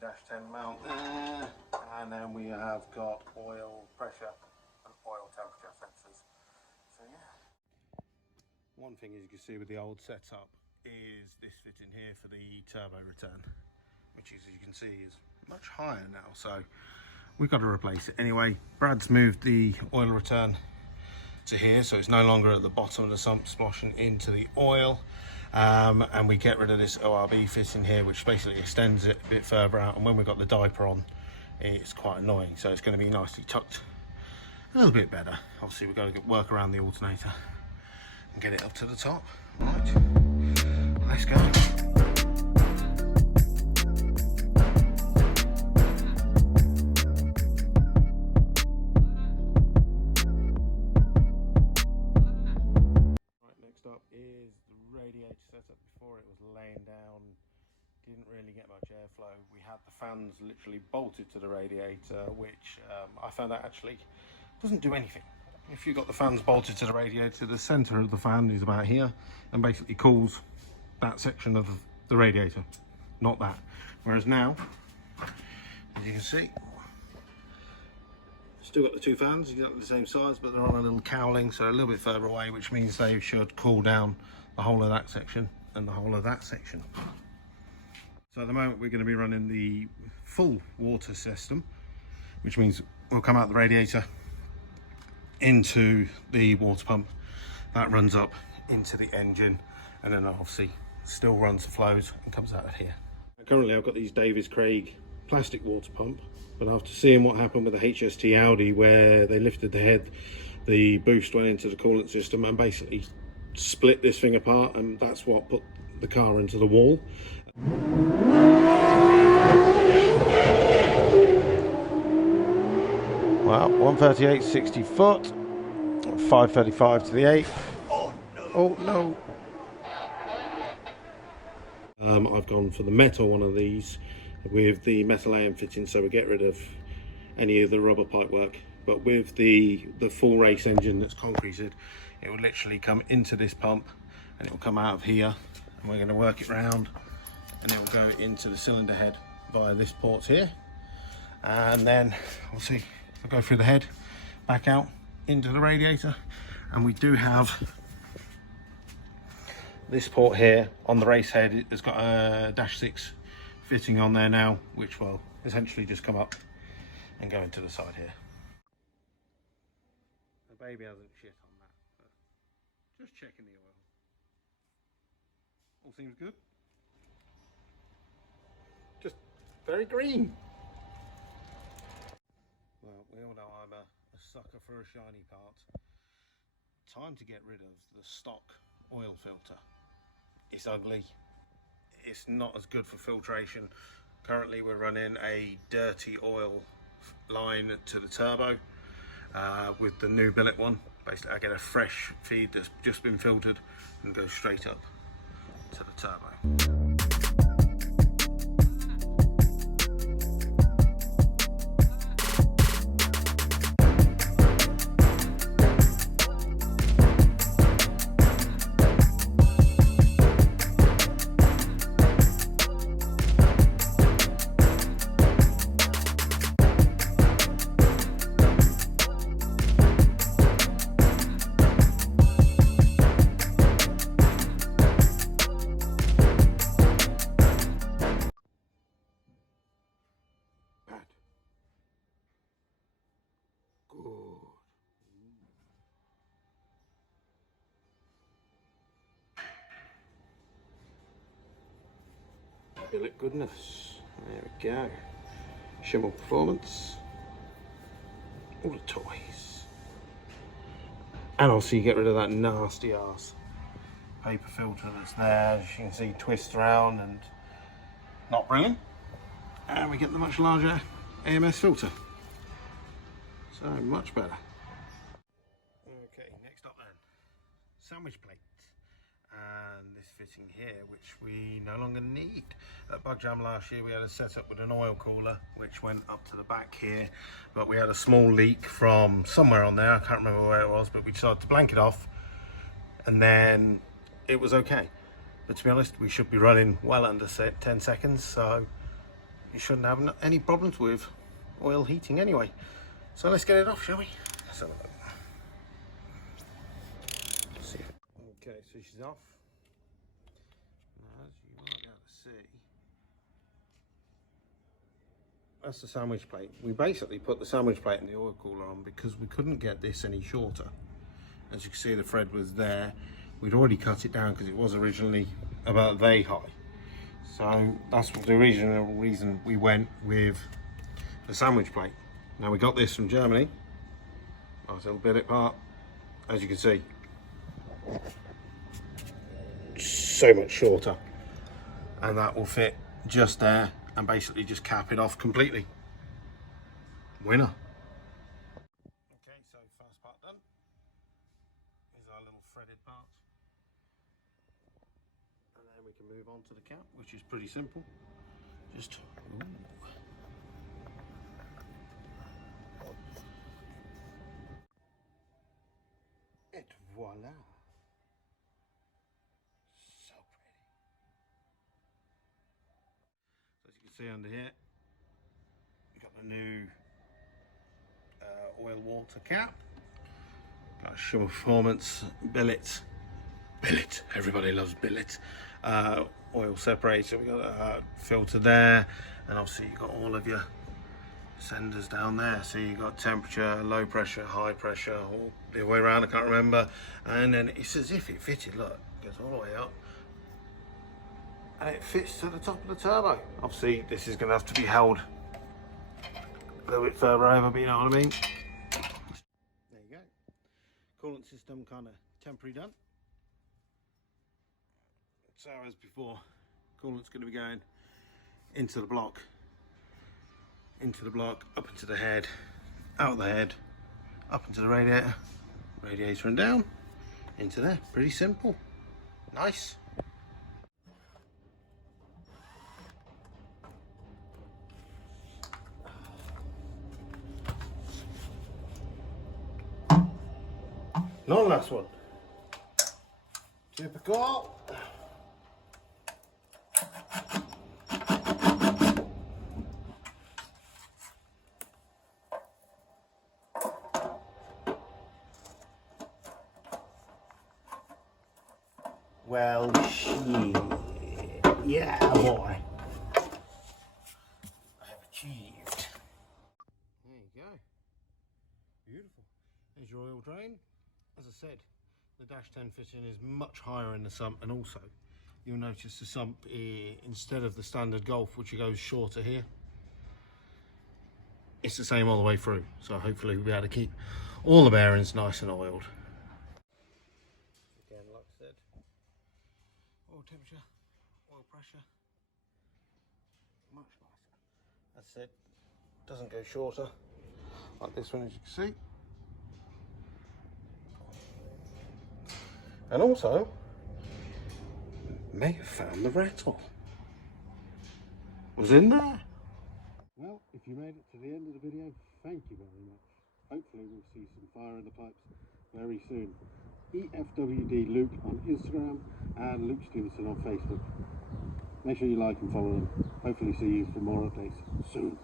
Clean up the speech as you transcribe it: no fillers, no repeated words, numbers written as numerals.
2-10 mount there, and then we have got oil pressure and oil temperature sensors. So yeah. One thing, as you can see with the old setup, is this fitting here for the turbo return, which is, as you can see, is much higher now, so we've got to replace it anyway. Brad's moved the oil return to here, so it's no longer at the bottom of the sump splashing into the oil, and we get rid of this ORB fitting here, which basically extends it a bit further out, and when we've got the diaper on, it's quite annoying. So it's going to be nicely tucked a little bit better. Obviously we've got to work around the alternator and get it up to the top. Right, let's go. Before it was laying down, didn't really get much airflow. We had the fans literally bolted to the radiator, which I found out actually doesn't do anything. If you've got the fans bolted to the radiator, the center of the fan is about here and basically cools that section of the radiator, not that. Whereas now, as you can see, still got the two fans exactly the same size, but they're on a little cowling, so a little bit further away, which means they should cool down the whole of that section and the whole of that section. So at the moment we're going to be running the full water system, which means we'll come out the radiator into the water pump that runs up into the engine, and then obviously still runs the flows and comes out of here. Currently I've got these Davis Craig plastic water pump, but after seeing what happened with the HST Audi, where they lifted the head, the boost went into the coolant system and basically split this thing apart, and that's what put the car into the wall. Wow, 138 60 foot, 535 to the 8. Oh no. I've gone for the metal one of these with the metal AM fitting, so we get rid of any of the rubber pipe work. But with the full race engine that's concreted, it will literally come into this pump and it will come out of here, and we're going to work it round, and it will go into the cylinder head via this port here, and then we'll see, I'll go through the head back out into the radiator. And we do have this port here on the race head. It's got a -6 fitting on there now, which will essentially just come up and go into the side here. The baby hasn't shit on that, but just checking the oil. All seems good. Just very green. Well, we all know I'm a sucker for a shiny part. Time to get rid of the stock oil filter. It's ugly. It's not as good for filtration. Currently we're running a dirty oil line to the turbo. With the new billet one, basically I get a fresh feed that's just been filtered and goes straight up to the turbo. Billet goodness. There we go. Schimmel Performance. All the toys. And also you get rid of that nasty ass paper filter that's there. As you can see, twists around and not brilliant. And we get the much larger AMS filter. So much better. Okay, next up then. Sandwich plate. And this fitting here, which we no longer need. At Bug Jam last year we had a setup with an oil cooler which went up to the back here, but we had a small leak from somewhere on there, I can't remember where it was, but we decided to blank it off and then it was okay. But to be honest, we should be running well under 10 seconds, so you shouldn't have any problems with oil heating anyway. So let's get it off, shall we? Let's have a look. See. Okay, so she's off. Now, as you might be able to see, that's the sandwich plate. We basically put the sandwich plate and the oil cooler on because we couldn't get this any shorter. As you can see, the thread was there. We'd already cut it down because it was originally about day high. So that's the original reason we went with the sandwich plate. Now we got this from Germany. Nice little billet part, as you can see. So much shorter. And that will fit just there and basically just cap it off completely. Winner. Okay, so first part done. Here's our little threaded part. And then we can move on to the cap, which is pretty simple. Just et voila. So pretty. So as you can see under here, we've got the new oil water cap. Got a Shimmer Performance billet. Billet, everybody loves billet. Oil separator, we've got a filter there, and obviously you've got all of your senders down there. So you've got temperature, low pressure, high pressure, all the way around, I can't remember. And then it's as if it fitted, look, it goes all the way up. And it fits to the top of the turbo. Obviously this is gonna have to be held a little bit further over, but you know what I mean. There you go. Coolant system kind of temporary done. So as before, coolant's going to be going into the block, up into the head, out the head, up into the radiator and down, into there. Pretty simple. Nice. Not the last one. Typical. Well, shit. Yeah, boy. I have achieved. There you go. Beautiful. There's your oil drain. As I said, the dash 10 fitting is much higher in the sump, and also you'll notice the sump instead of the standard Golf, which goes shorter here, it's the same all the way through. So hopefully we'll be able to keep all the bearings nice and oiled. Again, like I said, oil temperature, oil pressure, much nicer. As I said, doesn't go shorter like this one, as you can see. And also, may have found the rattle. Was in there. Well, if you made it to the end of the video, thank you very much. Hopefully we'll see some fire in the pipes very soon. EFWD Luke on Instagram and Luke Stevenson on Facebook. Make sure you like and follow them. Hopefully see you for more updates soon.